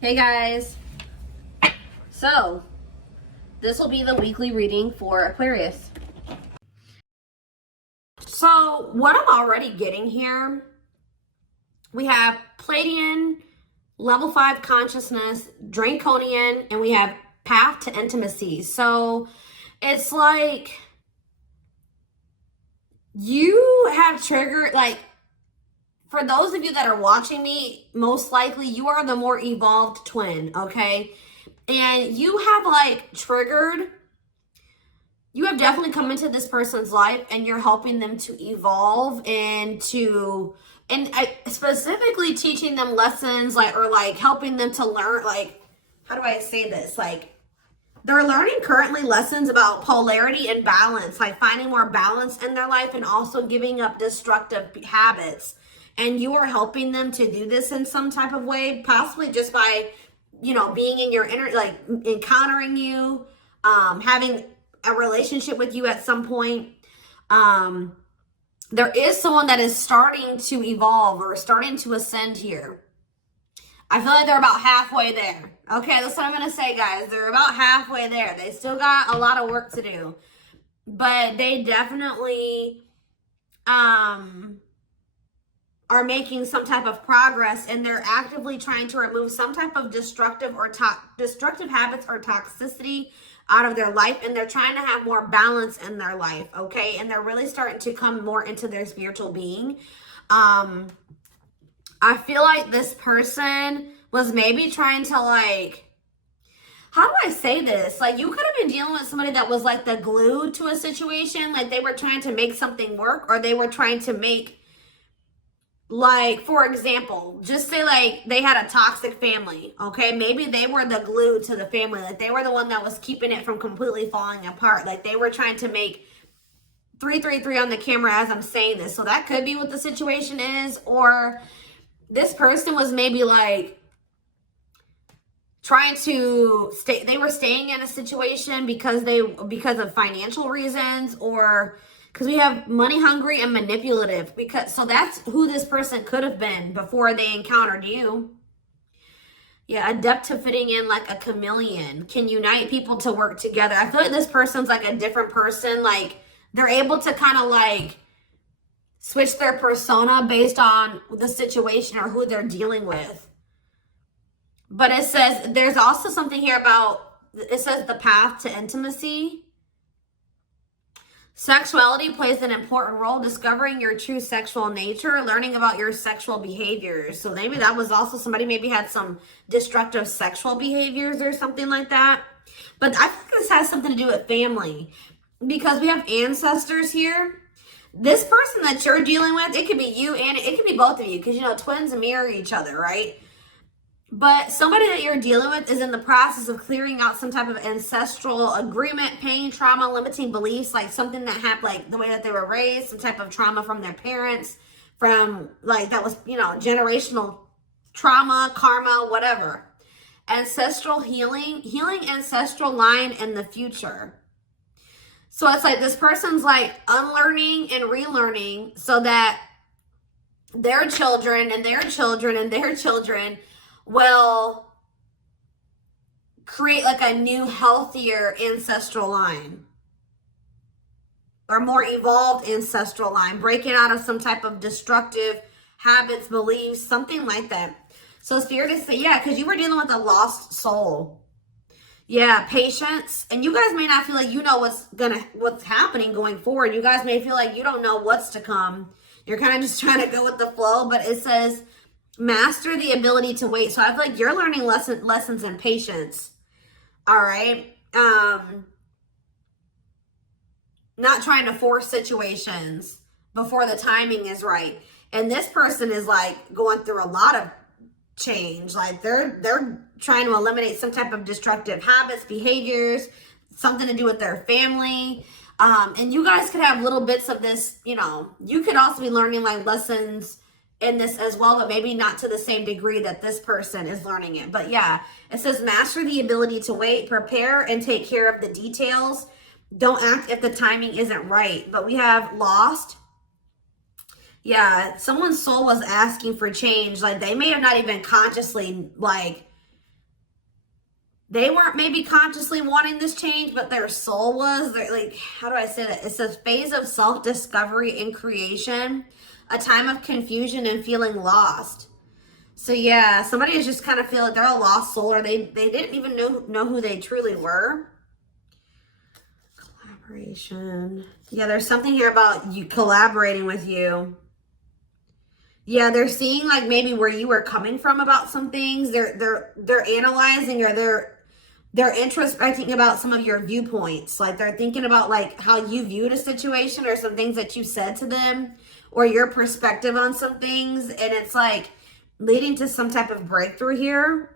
Hey guys, so this will be the weekly reading for Aquarius. So what I'm already getting here, we have Pleiadian, level 5 consciousness, Draconian, and we have path to intimacy. So it's like you have triggered, like, for those of you that are watching me, most likely you are the more evolved twin, okay? And you have like triggered, you have definitely come into this person's life and you're helping them to evolve and specifically teaching them lessons, like, or like helping them to learn, like, how do I say this? Like, they're learning currently lessons about polarity and balance, like finding more balance in their life and also giving up destructive habits. And you are helping them to do this in some type of way, possibly just by, you know, being in your inner, like encountering you, having a relationship with you at some point. There is someone that is starting to evolve or starting to ascend here. I feel like they're about halfway there. Okay, that's what I'm going to say, guys. They're about halfway there. They still got a lot of work to do. But they definitely are making some type of progress, and they're actively trying to remove some type of destructive habits or toxicity out of their life, and they're trying to have more balance in their life, okay? And they're really starting to come more into their spiritual being. I feel like this person was maybe trying to, like, how do I say this? Like, you could have been dealing with somebody that was like the glue to a situation. Like, they were trying to make something work, or they were trying to make, like, for example, just say like they had a toxic family, okay? Maybe they were the glue to the family. Like, they were the one that was keeping it from completely falling apart. Like, they were trying to make 333 on the camera as I'm saying this. So that could be what the situation is. Or this person was maybe like trying to stay, they were staying in a situation because of financial reasons, or because we have money hungry and manipulative, because so that's who this person could have been before they encountered you. Yeah, adept to fitting in like a chameleon, can unite people to work together. I feel like this person's like a different person. Like, they're able to kind of like switch their persona based on the situation or who they're dealing with. But it says, there's also something here about, it says the path to intimacy. Sexuality plays an important role, discovering your true sexual nature, learning about your sexual behaviors. So maybe that was also somebody maybe had some destructive sexual behaviors or something like that. But I think this has something to do with family, because we have ancestors here. This person that you're dealing with, it could be you and it could be both of you, because, you know, twins mirror each other, right? But somebody that you're dealing with is in the process of clearing out some type of ancestral agreement, pain, trauma, limiting beliefs, like something that happened, like the way that they were raised, some type of trauma from their parents, from like that was, you know, generational trauma, karma, whatever. Ancestral healing ancestral line in the future. So it's like this person's like unlearning and relearning so that their children and their children and their children will create like a new, healthier ancestral line, or more evolved ancestral line, breaking out of some type of destructive habits, beliefs, something like that. So Spirit is saying, yeah, because you were dealing with a lost soul. Yeah, patience. And you guys may not feel like you know what's happening going forward. You guys may feel like you don't know what's to come. You're kind of just trying to go with the flow, but it says master the ability to wait. So I feel like you're learning lessons in patience. All right. Not trying to force situations before the timing is right. And this person is like going through a lot of change. Like they're trying to eliminate some type of destructive habits, behaviors, something to do with their family. And you guys could have little bits of this, you know, you could also be learning like lessons in this as well, but maybe not to the same degree that this person is learning it. But yeah, it says master the ability to wait, prepare and take care of the details. Don't act if the timing isn't right. But we have lost. Yeah, someone's soul was asking for change. Like, they may have not even consciously like They weren't maybe consciously wanting this change, but their soul was. They're like, how do I say that? It's a phase of self-discovery and creation, a time of confusion and feeling lost. So yeah, somebody is just kind of feel like they're a lost soul, or they didn't even know who they truly were. Collaboration. Yeah, there's something here about you collaborating with you. Yeah, they're seeing like maybe where you were coming from about some things. They're analyzing, or they're introspecting about some of your viewpoints. Like they're thinking about like how you viewed a situation, or some things that you said to them, or your perspective on some things. And it's like leading to some type of breakthrough here.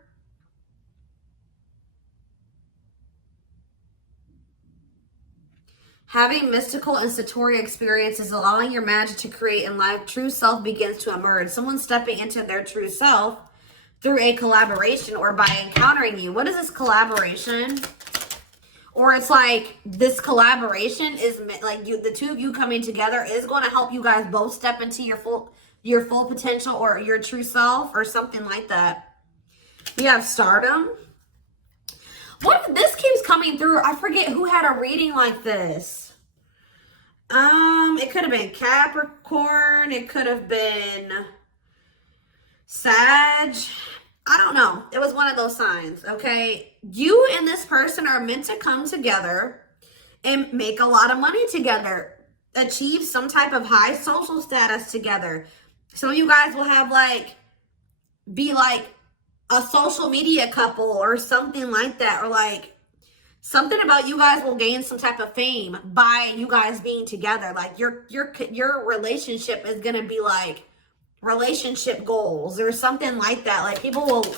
Having mystical and satori experiences, allowing your magic to create in life, true self begins to emerge. Someone stepping into their true self through a collaboration or by encountering you. What is this collaboration? Or it's like this collaboration is like you, the two of you coming together is going to help you guys both step into your full potential, or your true self, or something like that. We have stardom. What, this keeps coming through. I forget who had a reading like this. It could have been Capricorn. It could have been Sag. I don't know. It was one of those signs, okay? You and this person are meant to come together and make a lot of money together. Achieve some type of high social status together. Some of you guys will have like, be like a social media couple or something like that. Or like something about you guys will gain some type of fame by you guys being together. Like your relationship is going to be like relationship goals or something like that. Like people will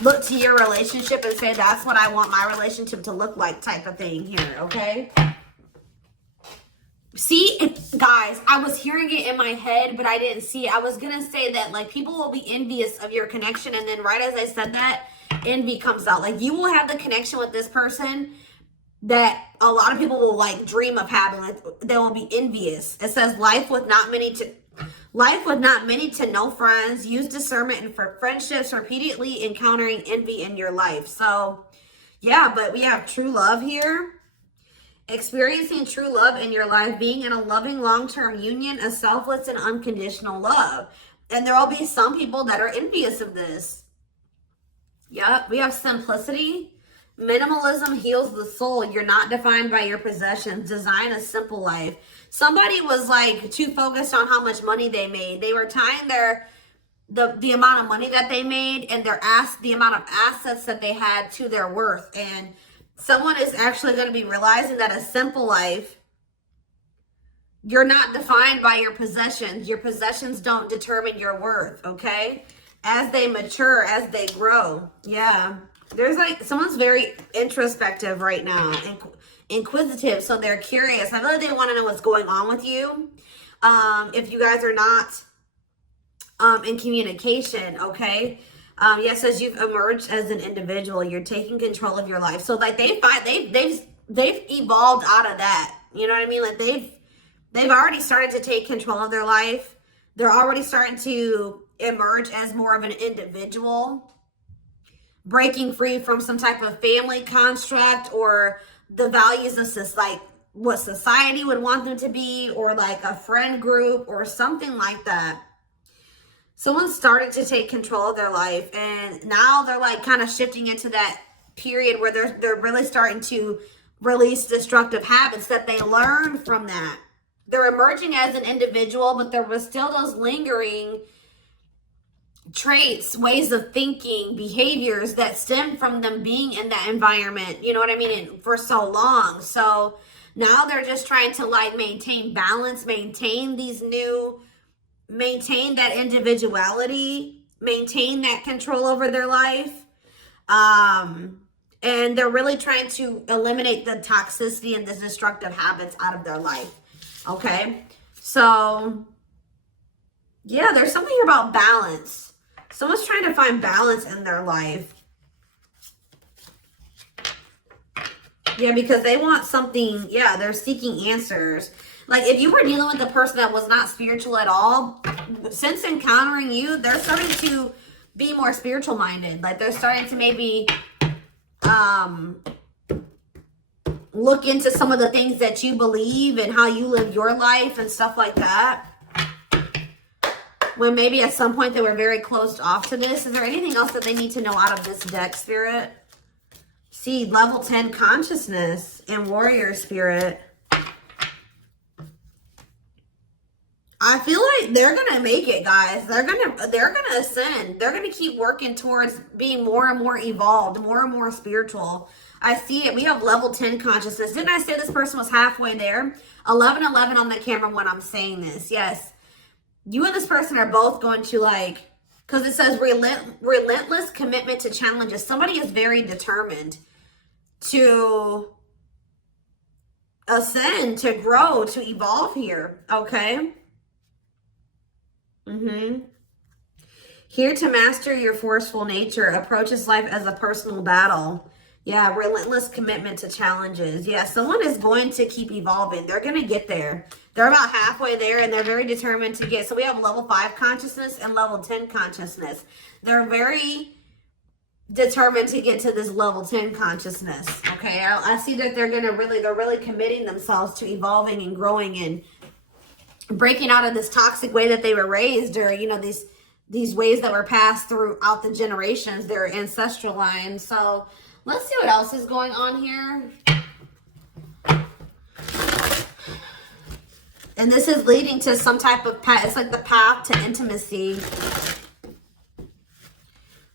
look to your relationship and say, that's what I want my relationship to look like, type of thing here. Okay. See, guys, I was hearing it in my head, but I didn't see it. I was going to say that like people will be envious of your connection. And then right as I said that, envy comes out. Like you will have the connection with this person that a lot of people will like dream of having. Like they will be envious. It says life with not many to know friends. Use discernment and for friendships, repeatedly encountering envy in your life. So yeah, but we have true love here. Experiencing true love in your life, being in a loving long-term union, a selfless and unconditional love. And there will be some people that are envious of this. Yep, we have simplicity. Minimalism heals the soul. You're not defined by your possessions. Design a simple life. Somebody was like too focused on how much money they made. They were tying the amount of money that they made and the amount of assets that they had to their worth. And someone is actually going to be realizing that a simple life, you're not defined by your possessions. Your possessions don't determine your worth, okay? As they mature, as they grow. Yeah. There's like, someone's very introspective right now, inquisitive, so they're curious. I know they want to know what's going on with you. If you guys are not in communication, okay? Yes, as you've emerged as an individual, you're taking control of your life. So like they've evolved out of that. You know what I mean? Like they've already started to take control of their life. They're already starting to emerge as more of an individual, breaking free from some type of family construct or the values of like what society would want them to be, or like a friend group or something like that. Someone started to take control of their life, and now they're like kind of shifting into that period where they're really starting to release destructive habits that they learned from that. They're emerging as an individual, but there was still those lingering traits, ways of thinking, behaviors that stem from them being in that environment, you know what I mean, and for so long. So now they're just trying to like maintain balance, maintain that individuality, maintain that control over their life. And they're really trying to eliminate the toxicity and the destructive habits out of their life. Okay. So yeah, there's something here about balance. Someone's trying to find balance in their life. Yeah, because they want something. Yeah, they're seeking answers. Like if you were dealing with a person that was not spiritual at all, since encountering you, they're starting to be more spiritual minded. Like they're starting to maybe look into some of the things that you believe and how you live your life and stuff like that. When maybe at some point they were very closed off to this. Is there anything else that they need to know out of this deck, Spirit? See, level 10 consciousness and warrior spirit. I feel like they're gonna make it, guys. They're gonna ascend. They're gonna keep working towards being more and more evolved, more and more spiritual. I see it. We have level 10 consciousness. Didn't I say this person was halfway there? 1111 on the camera when I'm saying this. Yes. You and this person are both going to, like, because it says relentless commitment to challenges. Somebody is very determined to ascend, to grow, to evolve here. Okay. Here to master your forceful nature. Approaches life as a personal battle. Yeah, relentless commitment to challenges. Yeah, someone is going to keep evolving. They're going to get there. They're about halfway there, and they're very determined to get. So we have level 5 consciousness and level 10 consciousness. They're very determined to get to this level 10 consciousness. Okay, I see that they're really committing themselves to evolving and growing and breaking out of this toxic way that they were raised, or, you know, these ways that were passed throughout the generations, their ancestral line. So let's see what else is going on here. And this is leading to some type of path. It's like the path to intimacy.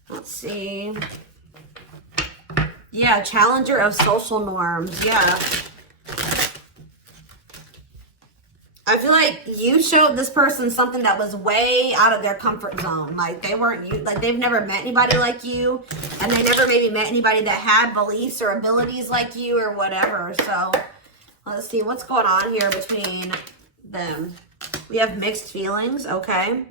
Let's see. Yeah, challenger of social norms. Yeah. I feel like you showed this person something that was way out of their comfort zone. Like they weren't, like they've never met anybody like you, and they never maybe met anybody that had beliefs or abilities like you or whatever. So let's see what's going on here between them. We have mixed feelings. Okay.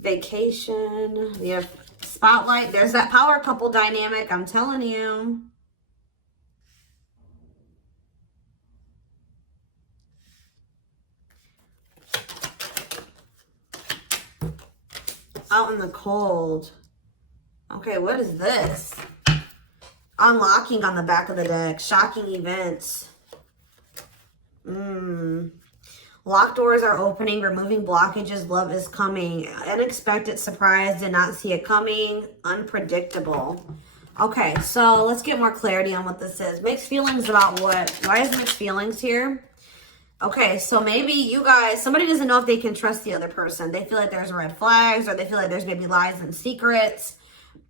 Vacation. We have spotlight. There's that power couple dynamic. I'm telling you. Out in the cold. Okay, what is this? Unlocking on the back of the deck. Shocking events. Locked doors are opening, removing blockages, love is coming. Unexpected surprise, did not see it coming. Unpredictable. Okay, so let's get more clarity on what this is. Mixed feelings about what? Why is mixed feelings here? Okay, so maybe you guys, somebody doesn't know if they can trust the other person. They feel like there's red flags, or they feel like there's maybe lies and secrets.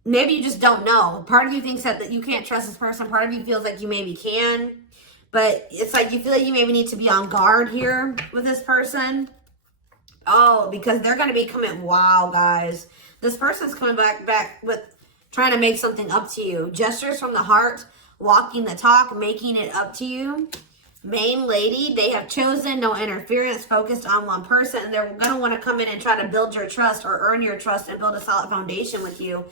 Maybe you just don't know. Part of you thinks that you can't trust this person. Part of you feels like you maybe can. But it's like you feel like you maybe need to be on guard here with this person. Oh, because they're going to be coming. Wow, guys. This person's coming back with trying to make something up to you. Gestures from the heart, walking the talk, making it up to you. Main lady, they have chosen no interference, focused on one person. And they're going to want to come in and try to build your trust or earn your trust and build a solid foundation with you.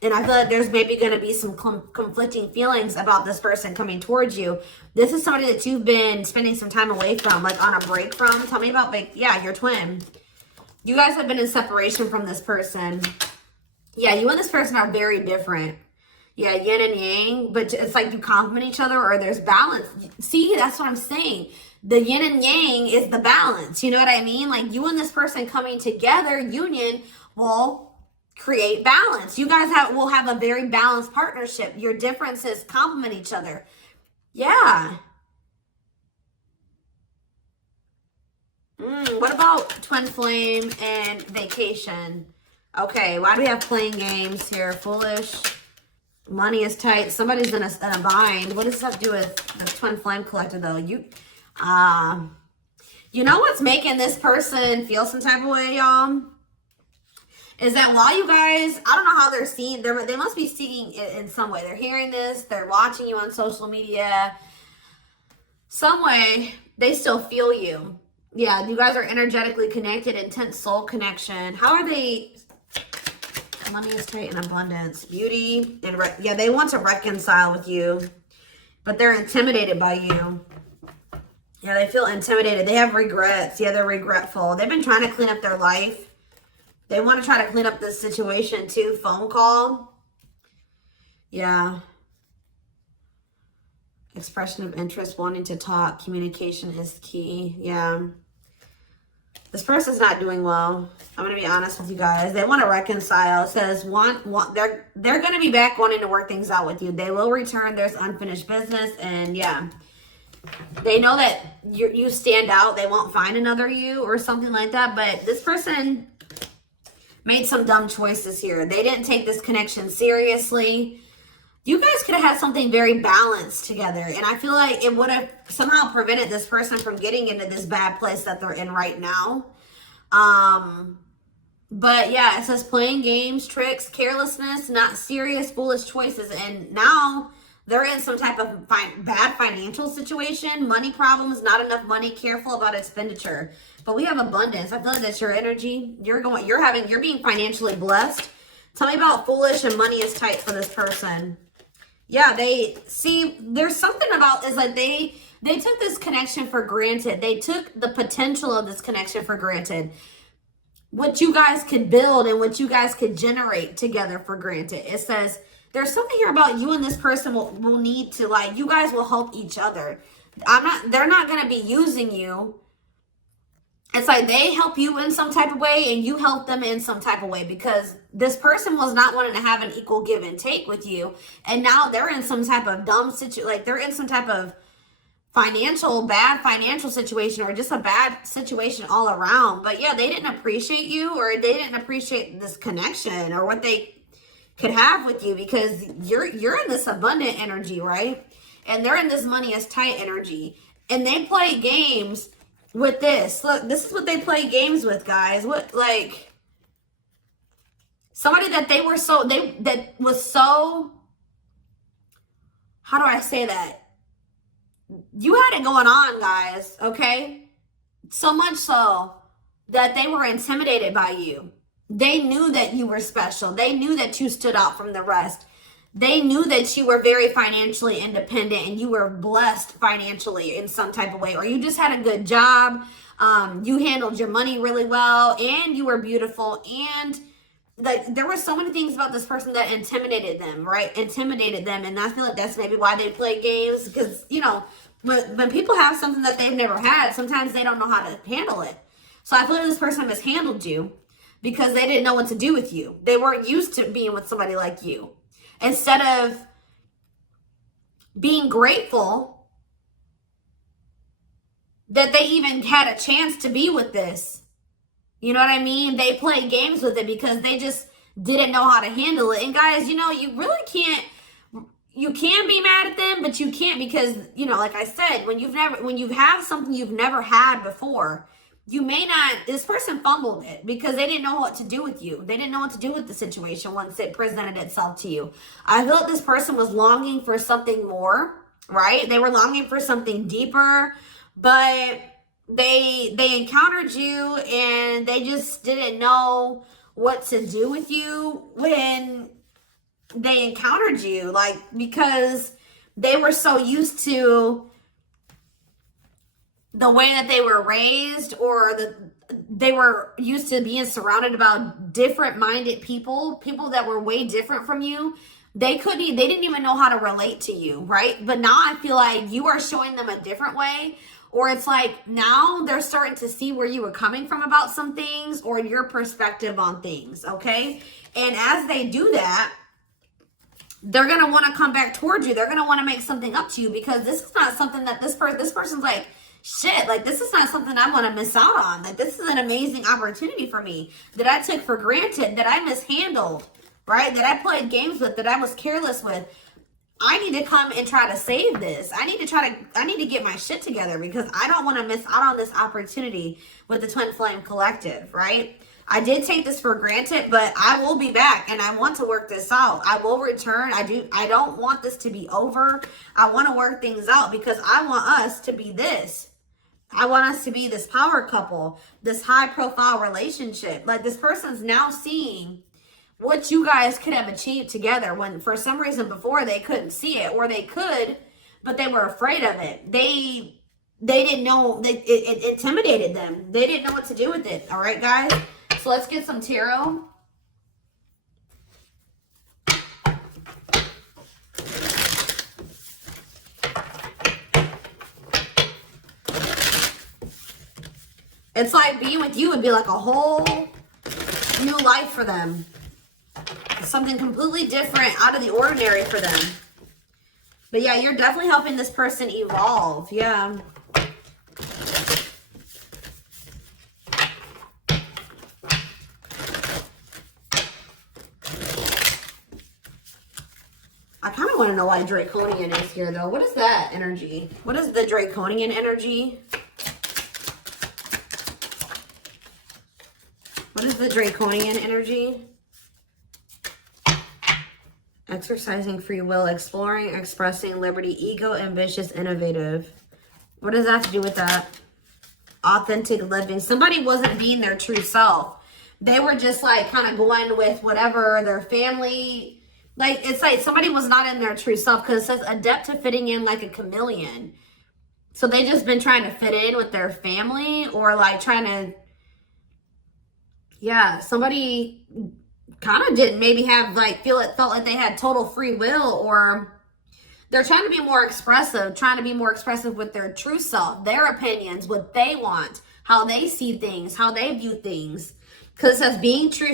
And I feel like there's maybe going to be some conflicting feelings about this person coming towards you. This is somebody that you've been spending some time away from, like on a break from. Tell me about, like, yeah, your twin. You guys have been in separation from this person. Yeah, you and this person are very different. Yeah, yin and yang, but it's like you complement each other, or there's balance. See, that's what I'm saying. The yin and yang is the balance. You know what I mean? Like you and this person coming together, union, will create balance. You guys will have a very balanced partnership. Your differences complement each other. Yeah. What about twin flame and vacation? Okay, why do we have playing games here? Foolish. Money is tight. Somebody's in a bind. What does this have to do with the twin flame collector, though? You know what's making this person feel some type of way, y'all? Is that while you guys, I don't know how they're seeing, they must be seeing it in some way. They're hearing this, they're watching you on social media. Some way, they still feel you. Yeah, you guys are energetically connected, intense soul connection. How are they? Money is tight and abundance. Beauty, and yeah, they want to reconcile with you, but they're intimidated by you. Yeah, they feel intimidated. They have regrets. Yeah, they're regretful. They've been trying to clean up their life. They want to try to clean up this situation too. Phone call. Yeah. Expression of interest, wanting to talk. Communication is key. Yeah. This person's not doing well. I'm going to be honest with you guys. They want to reconcile. It says they're going to be back wanting to work things out with you. They will return. There's unfinished business. And yeah, they know that you stand out. They won't find another you or something like that. But this person made some dumb choices here. They didn't take this connection seriously. You guys could have had something very balanced together. And I feel like it would have somehow prevented this person from getting into this bad place that they're in right now. But yeah, it says playing games, tricks, carelessness, not serious, foolish choices. And now they're in some type of bad financial situation, money problems, not enough money, careful about expenditure. But we have abundance. I feel like that's your energy. You're being financially blessed. Tell me about foolish and money is tight for this person. Yeah, there's something about this, like they took this connection for granted. They took the potential of this connection for granted. What you guys could build and what you guys could generate together for granted. It says there's something here about you and this person will need to, like, you guys will help each other. They're not going to be using you. It's like they help you in some type of way and you help them in some type of way, because this person was not wanting to have an equal give and take with you. And now they're in some type of dumb situation, like they're in some type of bad financial situation, or just a bad situation all around. But yeah, they didn't appreciate you, or they didn't appreciate this connection or what they could have with you, because you're in this abundant energy, right? And they're in this money is tight energy. And they play games with this. Look, this is what they play games with, guys. What, like, somebody that that was so, how do I say that? You had it going on, guys, okay? So much so that they were intimidated by you. They knew that you were special. They knew that you stood out from the rest. They knew that you were very financially independent and you were blessed financially in some type of way, or you just had a good job. You handled your money really well, and you were beautiful. And like, there were so many things about this person that intimidated them, right? Intimidated them. And I feel like that's maybe why they play games, because, you know, when people have something that they've never had, sometimes they don't know how to handle it. So I feel like this person mishandled you because they didn't know what to do with you. They weren't used to being with somebody like you. Instead of being grateful that they even had a chance to be with this, you know what I mean? They play games with it because they just didn't know how to handle it. And guys, you know, you really can't, you can be mad at them, but you can't, because, you know, like I said, when you have something you've never had before, you may not, this person fumbled it because they didn't know what to do with you. They didn't know what to do with the situation once it presented itself to you. I feel like this person was longing for something more, right? They were longing for something deeper, but they encountered you and they just didn't know what to do with you when they encountered you, like, because they were so used to the way that they were raised, or they were used to being surrounded about different minded people that were way different from you. They didn't even know how to relate to you, right? But now I feel like you are showing them a different way, or it's like now they're starting to see where you were coming from about some things, or your perspective on things, okay? And as they do that, they're going to want to come back towards you. They're going to want to make something up to you, because this is not something that this person's like, shit, like, this is not something I want to miss out on. Like, this is an amazing opportunity for me that I took for granted, that I mishandled, right? That I played games with, that I was careless with. I need to come and try to save this. I need to get my shit together, because I don't want to miss out on this opportunity with the Twin Flame Collective, right? I did take this for granted, but I will be back and I want to work this out. I will return. I don't want this to be over. I want to work things out, because I want us to be this. I want us to be this power couple, this high profile relationship. Like, this person's now seeing what you guys could have achieved together, when for some reason before they couldn't see it, or they could, but they were afraid of it. They they didn't know, it intimidated them. They didn't know what to do with it. All right, guys? So let's get some tarot. It's like being with you would be like a whole new life for them. Something completely different, out of the ordinary for them. But yeah, you're definitely helping this person evolve. Yeah. I kind of want to know why Draconian is here, though. What is that energy? What is the Draconian energy? What is the Draconian energy? Exercising free will, exploring, expressing liberty, ego, ambitious, innovative. What does that have to do with that? Authentic living. Somebody wasn't being their true self. They were just like kind of going with whatever their family, like it's like somebody was not in their true self, because it says adept to fitting in like a chameleon. So they just been trying to fit in with their family, or like trying to, yeah, somebody kind of didn't maybe have like felt like they had total free will, or they're trying to be more expressive, with their true self, their opinions, what they want, how they see things, how they view things. Because it says being true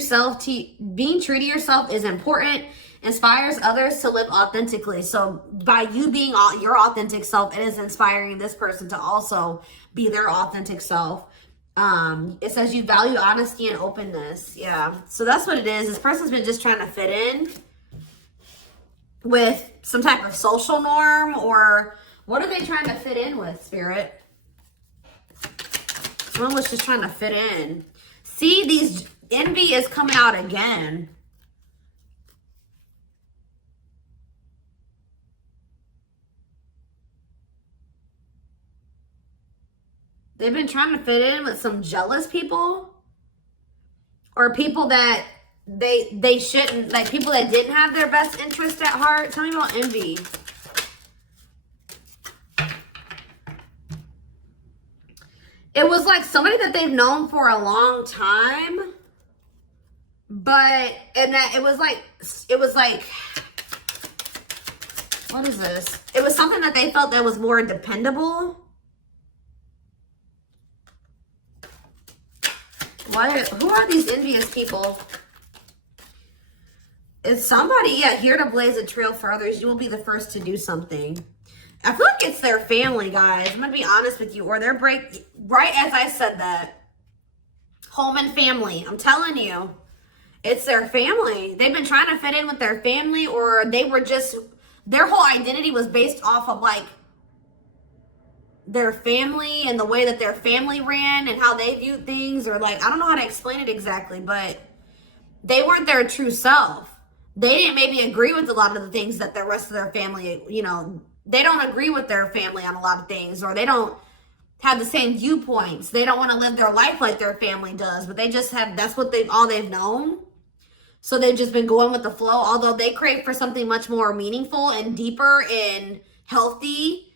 to yourself is important, inspires others to live authentically. So by you being your authentic self, it is inspiring this person to also be their authentic self. It says you value honesty and openness. Yeah. So that's what it is. This person's been just trying to fit in with some type of social norm, or what are they trying to fit in with, Spirit? Someone was just trying to fit in. See, these envy is coming out again. They've been trying to fit in with some jealous people, or people that they shouldn't, like people that didn't have their best interest at heart. Tell me about envy. It was like somebody that they've known for a long time, and that it was like, what is this? It was something that they felt that was more dependable. Who are these envious people? It's somebody, yeah, here to blaze a trail for others. You will be the first to do something. I feel like it's their family, guys. I'm going to be honest with you. Or their right as I said that. Home and family. I'm telling you. It's their family. They've been trying to fit in with their family, or they were just, their whole identity was based off of like their family and the way that their family ran and how they viewed things, or like, I don't know how to explain it exactly, but they weren't their true self. They didn't maybe agree with a lot of the things that the rest of their family, you know, they don't agree with their family on a lot of things, or they don't have the same viewpoints. They don't want to live their life like their family does, but they just have, that's what all they've known. So they've just been going with the flow, although they crave for something much more meaningful and deeper and healthy.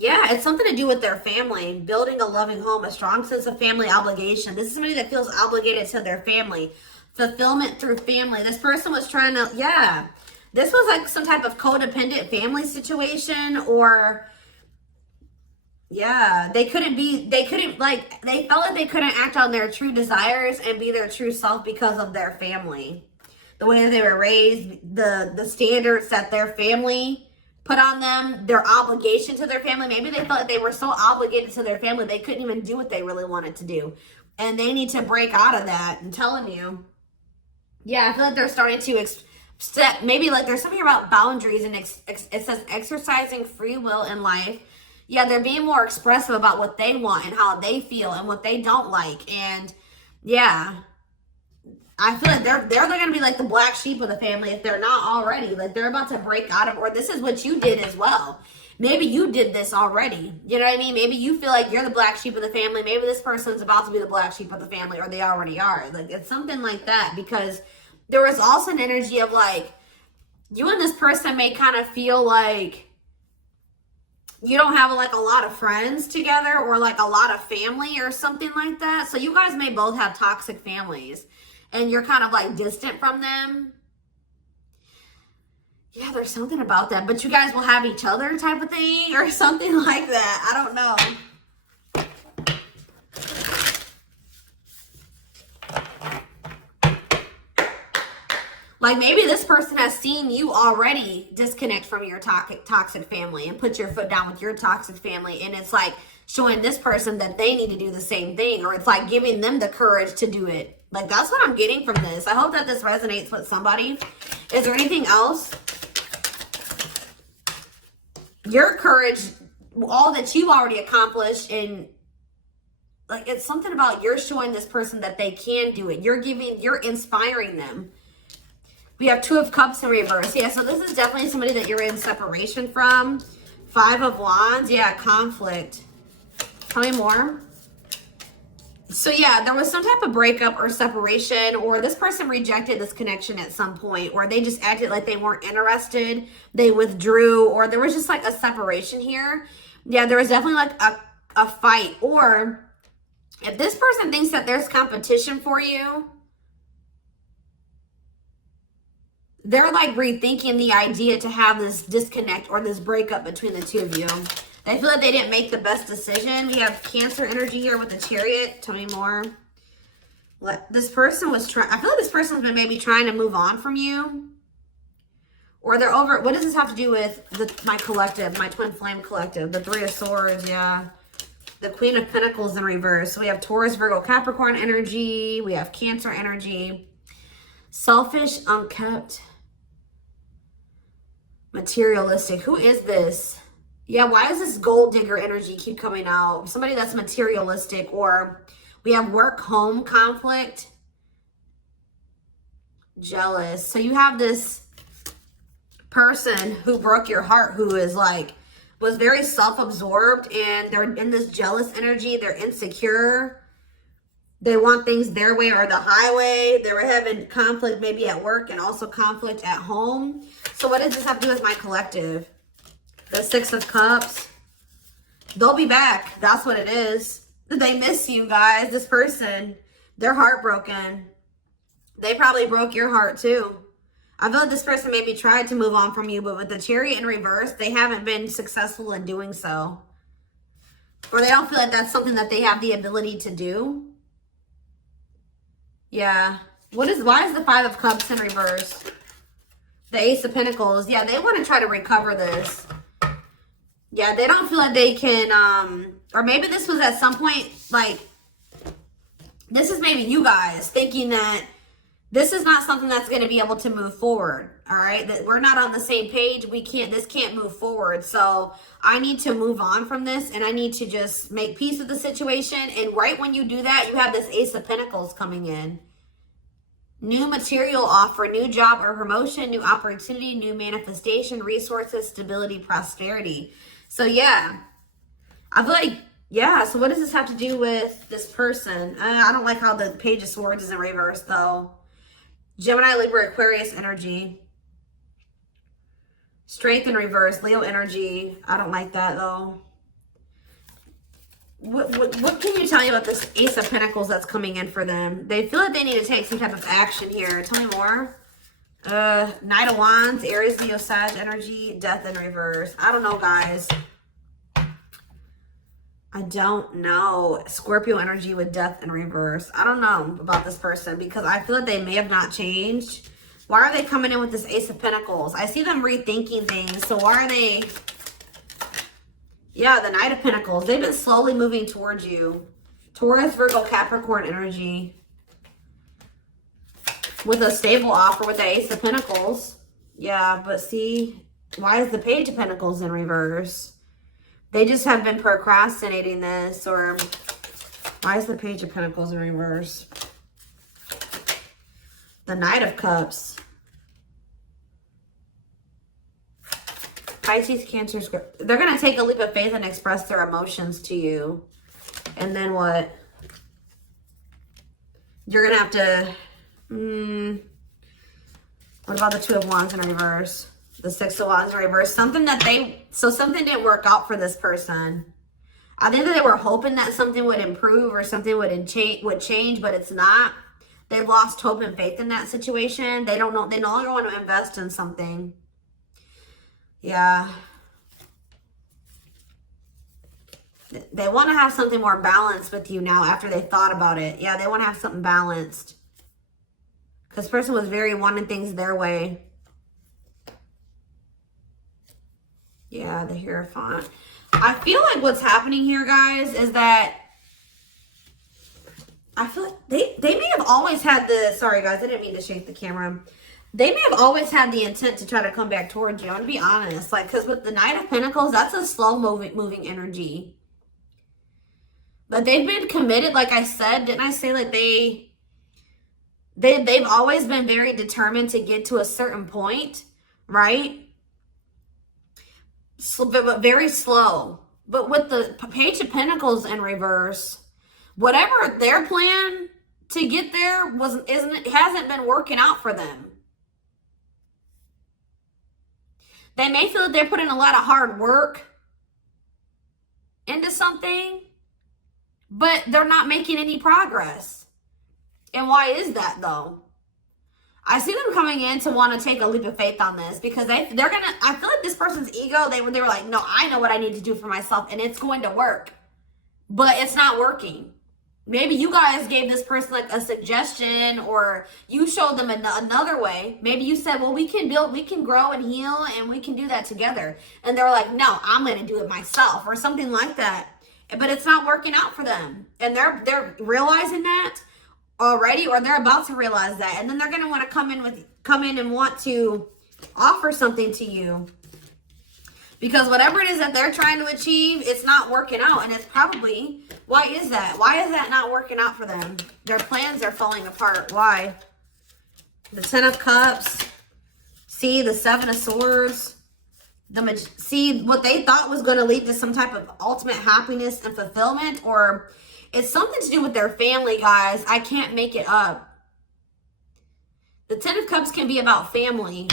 Yeah, it's something to do with their family, building a loving home, a strong sense of family obligation. This is somebody that feels obligated to their family, fulfillment through family. This person was trying to, yeah, this was like some type of codependent family situation, or yeah, they felt like they couldn't act on their true desires and be their true self because of their family. The way that they were raised, the standards that their family put on them, their obligation to their family. Maybe they felt like they were so obligated to their family, they couldn't even do what they really wanted to do. And they need to break out of that. I'm telling you. Yeah, I feel like they're starting to step, maybe like there's something about boundaries, and it says exercising free will in life. Yeah, they're being more expressive about what they want and how they feel and what they don't like. And yeah, I feel like they're going to be like the black sheep of the family if they're not already. Like they're about to break out of, or this is what you did as well. Maybe you did this already. You know what I mean? Maybe you feel like you're the black sheep of the family. Maybe this person's about to be the black sheep of the family, or they already are. Like it's something like that, because there was also an energy of like, you and this person may kind of feel like you don't have like a lot of friends together or like a lot of family or something like that. So you guys may both have toxic families and you're kind of like distant from them. Yeah, there's something about that, but you guys will have each other type of thing or something like that. I don't know. Like maybe this person has seen you already disconnect from your toxic family and put your foot down with your toxic family. And it's like showing this person that they need to do the same thing, or it's like giving them the courage to do it. Like that's what I'm getting from this. I hope that this resonates with somebody. Is there anything else? Your courage, all that you've already accomplished, and like it's something about you're showing this person that they can do it. You're inspiring them. We have 2 of Cups in reverse. Yeah, so this is definitely somebody that you're in separation from. 5 of Wands. Yeah, conflict. Tell me more. So yeah, there was some type of breakup or separation, or this person rejected this connection at some point, or they just acted like they weren't interested. They withdrew, or there was just like a separation here. Yeah, there was definitely like a fight. Or if this person thinks that there's competition for you, they're like rethinking the idea to have this disconnect or this breakup between the 2 of you. They feel like they didn't make the best decision. We have Cancer energy here with the Chariot. Tell me more. This person was trying, I feel like this person's been maybe trying to move on from you. Or they're over, what does this have to do with my collective, my twin flame collective? The 3 of Swords, yeah. The Queen of Pentacles in reverse. So we have Taurus, Virgo, Capricorn energy. We have Cancer energy. Selfish, unkept. Materialistic. Who is this? Yeah, why does this gold digger energy keep coming out? Somebody that's materialistic. Or we have work home conflict. Jealous. So you have this person who broke your heart, who is like, was very self-absorbed, and they're in this jealous energy. They're insecure. They want things their way or the highway. They were having conflict maybe at work and also conflict at home. So what does this have to do with my collective? The 6 of Cups. They'll be back. That's what it is. They miss you guys. This person, they're heartbroken. They probably broke your heart too. I feel like this person maybe tried to move on from you, but with the Chariot in reverse, they haven't been successful in doing so. Or they don't feel like that's something that they have the ability to do. Yeah. Why is the 5 of Cups in reverse? The Ace of Pentacles. Yeah, they want to try to recover this. Yeah, they don't feel like they can, or maybe this was at some point, like, this is maybe you guys thinking that this is not something that's going to be able to move forward. All right. That we're not on the same page. This can't move forward. So I need to move on from this, and I need to just make peace with the situation. And right when you do that, you have this Ace of Pentacles coming in. New material offer, new job or promotion, new opportunity, new manifestation, resources, stability, prosperity. So yeah, I feel like, yeah. So what does this have to do with this person? I don't like how the Page of Swords is in reverse though. Gemini, Libra, Aquarius energy. Strength in reverse, Leo energy. I don't like that though. What can you tell me about this Ace of Pentacles that's coming in for them? They feel like they need to take some type of action here. Tell me more. Knight of Wands, Aries, Leo, Sag energy, Death in reverse. I don't know, guys. I don't know. Scorpio energy with Death in reverse. I don't know about this person because I feel like they may have not changed. Why are they coming in with this Ace of Pentacles? I see them rethinking things. So why are they... Yeah, the Knight of Pentacles. They've been slowly moving towards you. Taurus, Virgo, Capricorn energy. With a stable offer with the Ace of Pentacles. Yeah, but see, why is the Page of Pentacles in reverse? They just have been procrastinating this. Or why is the Page of Pentacles in reverse? The Knight of Cups. Pisces, Cancer, Scorpio. They're going to take a leap of faith and express their emotions to you. And then what? You're going to have to... what about the Two of Wands in reverse? The Six of Wands in reverse. Something didn't work out for this person. I think that they were hoping that something would improve or something would change, but it's not. They've lost hope and faith in that situation. They don't know. They no longer want to invest in something. Yeah. They want to have something more balanced with you now after they thought about it. Yeah, they want to have something balanced. Because this person was very wanting things their way. Yeah, the Hierophant. I feel like what's happening here, guys, is that I feel like they may have always had the, sorry guys, I didn't mean to shake the camera. They may have always had the intent to try to come back towards you. I'm going to be honest. Like, because with the Knight of Pentacles, that's a slow moving energy. But they've been committed, like I said. Didn't I say like they've always been very determined to get to a certain point, right? But very slow. But with the Page of Pentacles in reverse, whatever their plan to get there hasn't been working out for them. They may feel that they're putting a lot of hard work into something, but they're not making any progress. And why is that though? I see them coming in to want to take a leap of faith on this because they're gonna, I feel like this person's ego, they were like, no, I know what I need to do for myself and it's going to work, but it's not working. Maybe you guys gave this person like a suggestion, or you showed them another way. Maybe you said, well, we can build, we can grow and heal, and we can do that together. And they're like, no, I'm going to do it myself, or something like that. But it's not working out for them. And they're realizing that already, or they're about to realize that. And then they're going to want to come in and want to offer something to you. Because whatever it is that they're trying to achieve, it's not working out. And it's probably, why is that? Why is that not working out for them? Their plans are falling apart. Why? The Ten of Cups. See, the Seven of Swords. See, what they thought was going to lead to some type of ultimate happiness and fulfillment. Or it's something to do with their family, guys. I can't make it up. The Ten of Cups can be about family.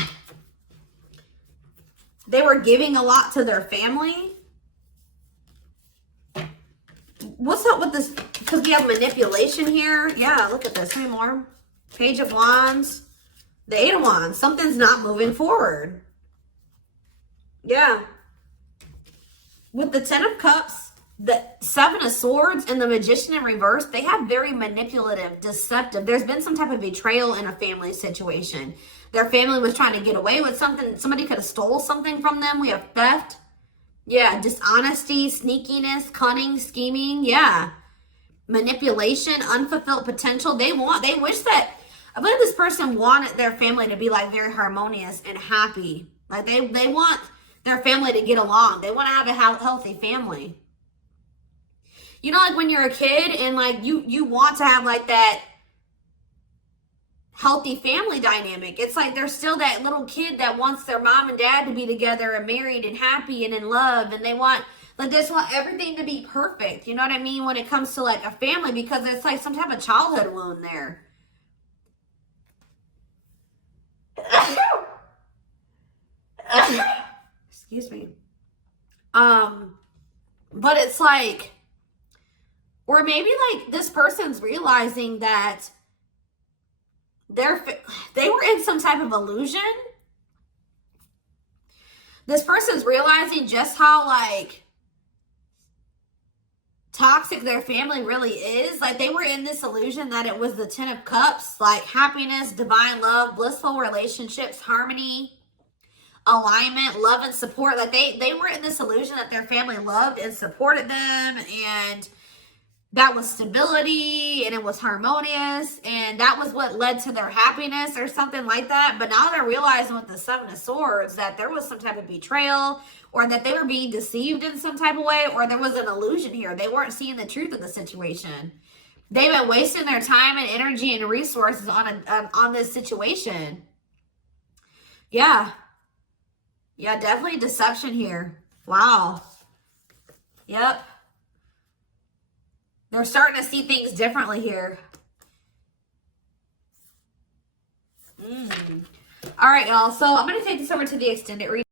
They were giving a lot to their family. What's up with this? Because we have manipulation here. Yeah, look at this. How many more? Page of Wands. The Eight of Wands. Something's not moving forward. Yeah. With the Ten of Cups, the Seven of Swords, and the Magician in reverse, they have very manipulative, deceptive. There's been some type of betrayal in a family situation. Their family was trying to get away with something. Somebody could have stole something from them. We have theft. Yeah, dishonesty, sneakiness, cunning, scheming. Yeah. Manipulation, unfulfilled potential. They wish that, I believe this person wanted their family to be like very harmonious and happy. Like they want their family to get along. They want to have a healthy family. You know, like when you're a kid and like you want to have like that healthy family dynamic. It's like there's still that little kid that wants their mom and dad to be together and married and happy and in love, and they want everything to be perfect. You know what I mean? When it comes to like a family, because it's like some type of childhood wound there. Excuse me. But it's like, or maybe like this person's realizing that they were in some type of illusion. This person's realizing just how like toxic their family really is. Like they were in this illusion that it was the Ten of Cups, like happiness, divine love, blissful relationships, harmony, alignment, love and support. Like they were in this illusion that their family loved and supported them, and that was stability, and it was harmonious, and that was what led to their happiness or something like that. But now they're realizing with the Seven of Swords that there was some type of betrayal, or that they were being deceived in some type of way, or there was an illusion here. They weren't seeing the truth of the situation. They've been wasting their time and energy and resources on this situation. Yeah. Yeah, definitely deception here. Wow. Yep. They're starting to see things differently here. All right, y'all. So I'm going to take this over to the extended reading.